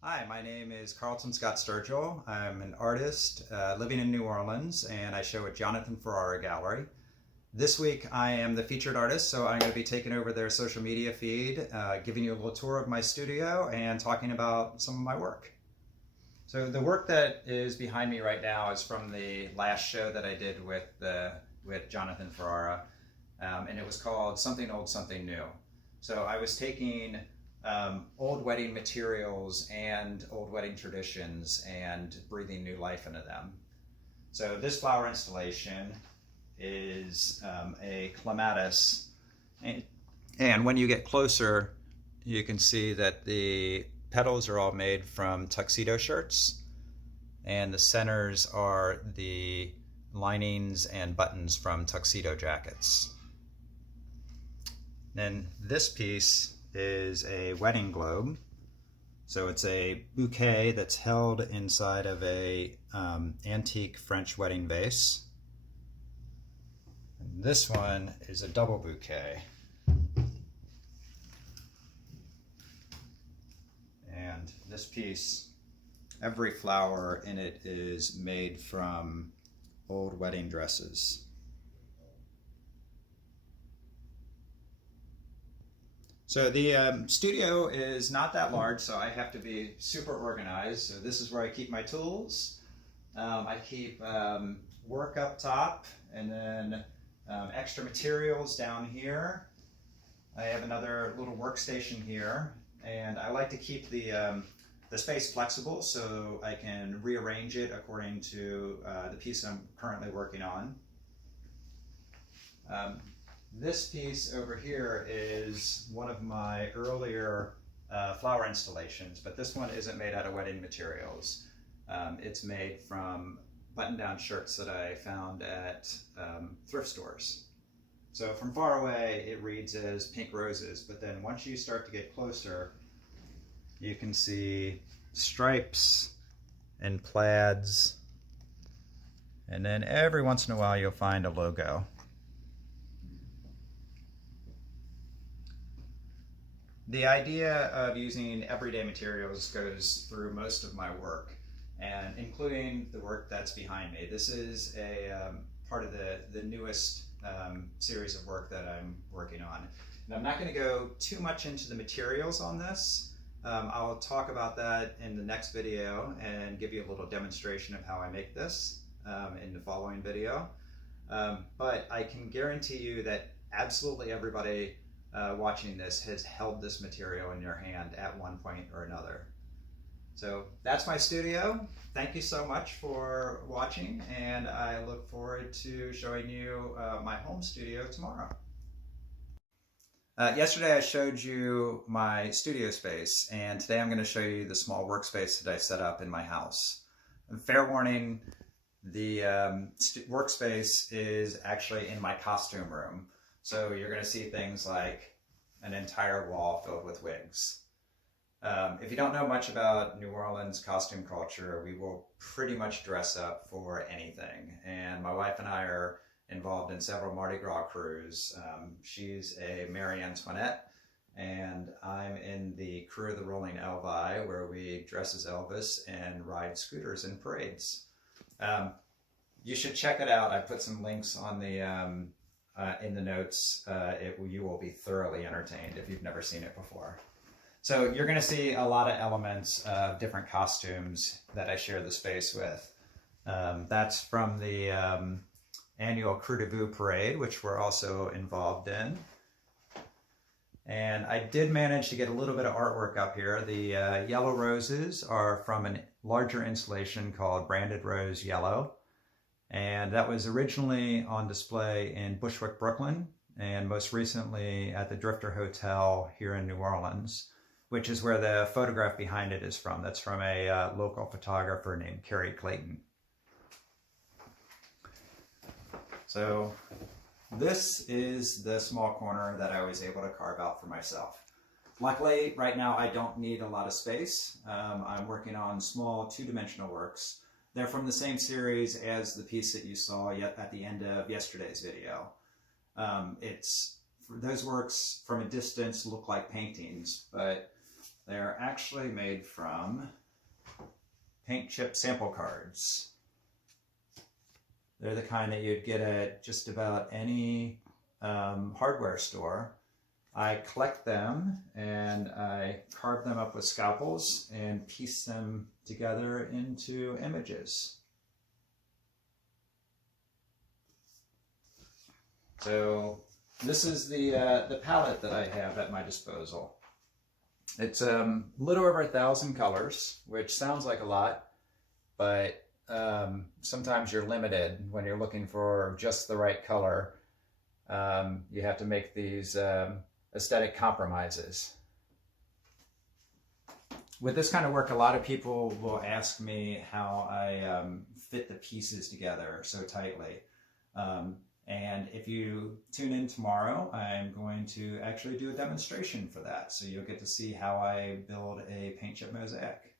Hi, my name is Carlton Scott Sturgill. I'm an artist living in New Orleans, and I show at Jonathan Ferrara Gallery. This week I am the featured artist, so I'm going to be taking over their social media feed, giving you a little tour of my studio and talking about some of my work. So the work that is behind me right now is from the last show that I did with Jonathan Ferrara, and it was called Something Old, Something New. So I was taking old wedding materials and old wedding traditions and breathing new life into them. So this flower installation is a clematis, and when you get closer you can see that the petals are all made from tuxedo shirts, and the centers are the linings and buttons from tuxedo jackets. Then this piece is a wedding globe. So it's a bouquet that's held inside of a antique French wedding vase. And this one is a double bouquet. And this piece, every flower in it is made from old wedding dresses. So the studio is not that large, so I have to be super organized. So this is where I keep my tools. I keep work up top, and then extra materials down here. I have another little workstation here, and I like to keep the space flexible so I can rearrange it according to the piece I'm currently working on. This piece over here is one of my earlier flower installations, but this one isn't made out of wedding materials. It's made from button-down shirts that I found at thrift stores. So from far away it reads as pink roses, but then once you start to get closer you can see stripes and plaids, and then every once in a while you'll find a logo. The idea of using everyday materials goes through most of my work, and including the work that's behind me. This is a part of the newest series of work that I'm working on. And I'm not going to go too much into the materials on this. I'll talk about that in the next video and give you a little demonstration of how I make this in the following video. But I can guarantee you that absolutely everybody watching this has held this material in your hand at one point or another. So that's my studio. Thank you so much for watching, and I look forward to showing you my home studio tomorrow. Yesterday I showed you my studio space, and today I'm going to show you the small workspace that I set up in my house. Fair warning, the workspace is actually in my costume room. So you're going to see things like an entire wall filled with wigs. If you don't know much about New Orleans costume culture, we will pretty much dress up for anything. And my wife and I are involved in several Mardi Gras crews. She's a Marie Antoinette, and I'm in the crew of the Rolling Elvi, where we dress as Elvis and ride scooters in parades. You should check it out. I put some links on the in the notes. You will be thoroughly entertained if you've never seen it before. So you're going to see a lot of elements of different costumes that I share the space with. That's from the annual Crew de Vue parade, which we're also involved in. And I did manage to get a little bit of artwork up here. The yellow roses are from a larger installation called Branded Rose Yellow. And that was originally on display in Bushwick, Brooklyn, and most recently at the Drifter Hotel here in New Orleans, which is where the photograph behind it is from. That's from a local photographer named Carrie Clayton. So this is the small corner that I was able to carve out for myself. Luckily, right now I don't need a lot of space. I'm working on small two-dimensional works. They're from the same series as the piece that you saw at the end of yesterday's video. Those works from a distance look like paintings, but They're actually made from paint chip sample cards. They're the kind that you'd get at just about any hardware store. I collect them and I carve them up with scalpels and piece them together into images. So this is the palette that I have at my disposal. It's a little over 1,000 colors, which sounds like a lot, but sometimes you're limited when you're looking for just the right color. You have to make these aesthetic compromises. With this kind of work, a lot of people will ask me how I fit the pieces together so tightly. And if you tune in tomorrow, I'm going to actually do a demonstration for that. So you'll get to see how I build a paint chip mosaic.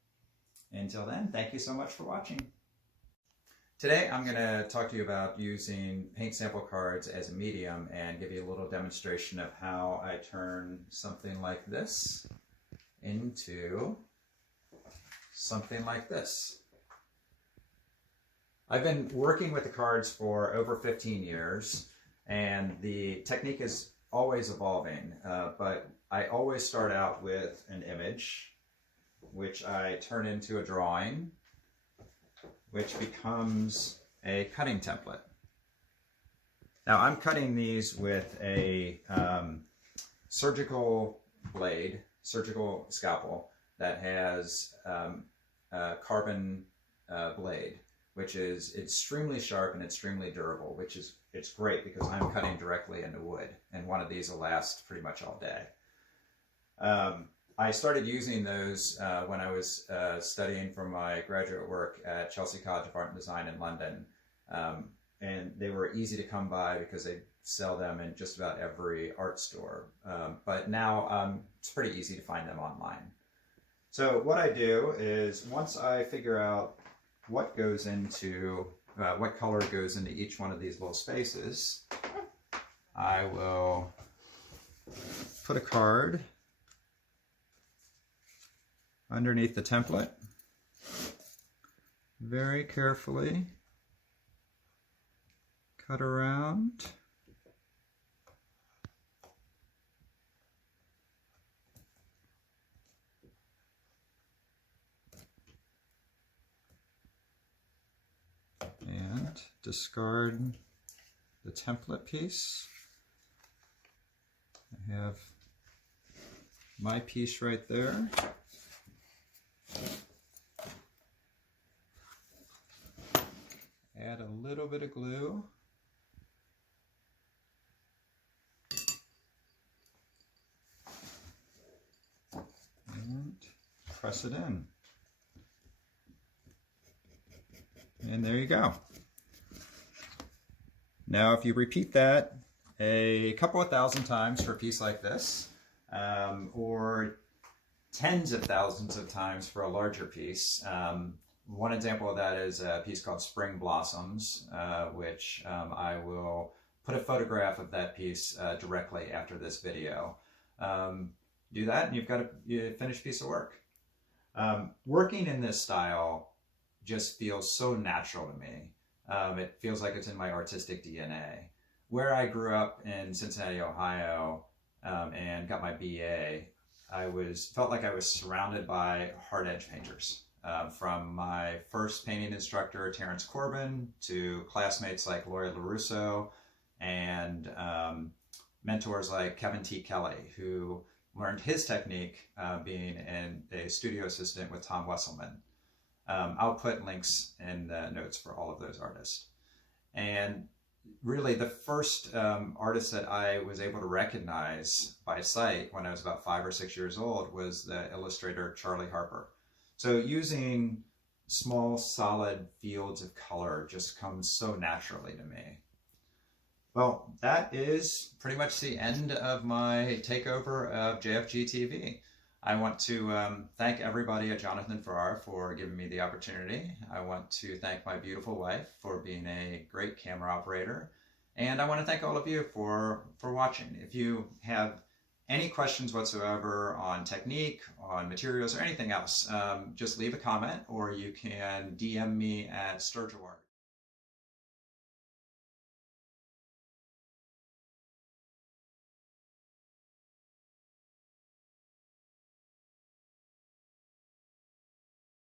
Until then, thank you so much for watching. Today, I'm going to talk to you about using paint sample cards as a medium and give you a little demonstration of how I turn something like this into something like this. I've been working with the cards for over 15 years, and the technique is always evolving, but I always start out with an image, which I turn into a drawing, which becomes a cutting template. Now I'm cutting these with a surgical blade, surgical scalpel that has a carbon blade, which is extremely sharp and extremely durable, it's great because I'm cutting directly into wood, and one of these will last pretty much all day. I started using those when I was studying for my graduate work at Chelsea College of Art and Design in London, and they were easy to come by because they sell them in just about every art store, but now it's pretty easy to find them online. So what I do is, once I figure out what goes into, what color goes into each one of these little spaces, I will put a card underneath the template, very carefully cut around, and discard the template piece. I have my piece right there. Add a little bit of glue. And press it in. And there you go. Now if you repeat that a couple of thousand times for a piece like this, or tens of thousands of times for a larger piece. One example of that is a piece called Spring Blossoms, which I will put a photograph of that piece directly after this video. Do that and you've got a finished piece of work. Working in this style just feels so natural to me. It feels like it's in my artistic DNA. Where I grew up in Cincinnati, Ohio, and got my BA, I felt like I was surrounded by hard edge painters. From my first painting instructor, Terrence Corbin, to classmates like Laurie LaRusso, and mentors like Kevin T. Kelly, who learned his technique being a studio assistant with Tom Wesselman. I'll put links in the notes for all of those artists. And really the first artist that I was able to recognize by sight when I was about 5 or 6 years old was the illustrator Charlie Harper. So using small solid fields of color just comes so naturally to me. Well, that is pretty much the end of my takeover of JFG TV. I want to thank everybody at Jonathan Ferrara for giving me the opportunity. I want to thank my beautiful wife for being a great camera operator. And I want to thank all of you for watching. If you have any questions whatsoever on technique, on materials, or anything else, just leave a comment, or you can DM me at Sturgill Art.